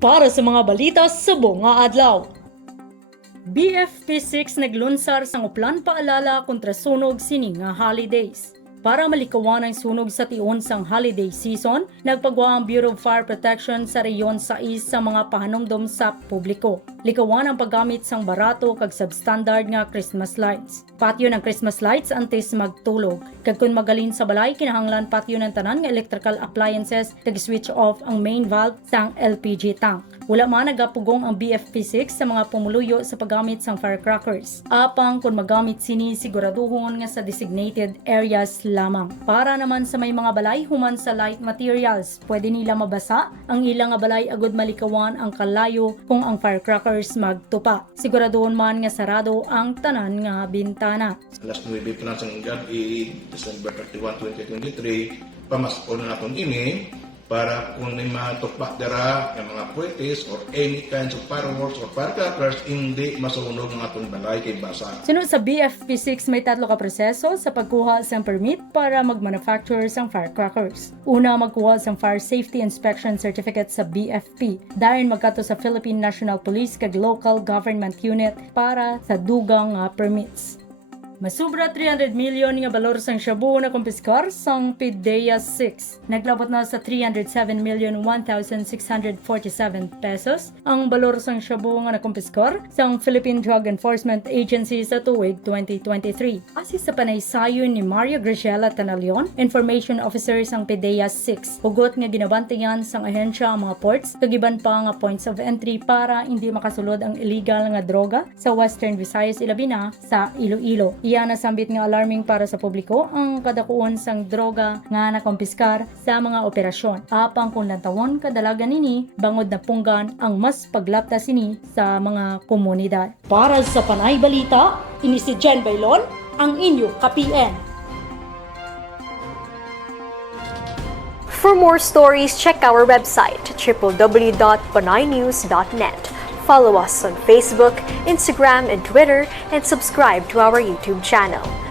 Para sa mga balita sa buong adlaw. BFP 6 naglunsar sang Oplan Paalala kontra sunog sini nga holidays. Para malikawan ang sunog sa tion sang holiday season, nagpagawa ang Bureau of Fire Protection sa Reyon 6 sa mga pahanumdom sa publiko. Likawan ang paggamit sang barato kag substandard nga Christmas lights. Patio ng Christmas lights antes magtulog. Kag kun magalin sa balay, kinahanglan patio ng tanan nga electrical appliances kag switch off ang main valve sang LPG tank. Wala man nagapugong ang BFP 6 sa mga pumuluyo sa paggamit sang firecrackers. Apang kung magamit sini, siguraduhon nga sa designated areas lamang. Para naman sa may mga balay human sa light materials, pwede nila mabasa ang ilang nga balay agud malikawan ang kalayo kung ang firecrackers magtupa. Siguraduhon man nga sarado ang tanan nga bintana. Alas 9 pa lang sa gabi, December 31, 2023, pamasko na natin ini para kung may matupak dara ng mga puwetes or any kinds of fireworks or firecrackers, hindi masunog ng atong balay kay basa. Sunod sa BFP 6, may 3 ka proseso sa pagkuha sang permit para mag-manufacture sang firecrackers. Una, magkuha sang Fire Safety Inspection Certificate sa BFP. Dayon magkato sa Philippine National Police kag Local Government Unit para sa dugang permits. Masubra 300 million nga balor sang shabu na kumpiskar sang PDEA 6. Naglabot na sa 307,1,647 pesos ang balor sang shabu nga nakumpiskar sang Philippine Drug Enforcement Agency sa tuig 2023. Asis sa panaysayon ni Maria Graciela Tanalion, Information Officer sang PDEA 6. Hugot nga ginabantayan sang ahensya ang mga ports kag iban pa nga points of entry para hindi makasulod ang illegal nga droga sa Western Visayas ilabi na sa Iloilo. Iyan nasambit nga alarming para sa publiko ang kadakuon sang droga nga nakumpiskar sa mga operasyon. Apang kung lantawon kadalagan nini, bangod na punggan ang mas paglapta sini sa mga komunidad. Para sa Panay Balita, ini si Jen Baylon, ang inyo ka-PN. For more stories, check our website www.panaynews.net. Follow us on Facebook, Instagram, and Twitter, and subscribe to our YouTube channel.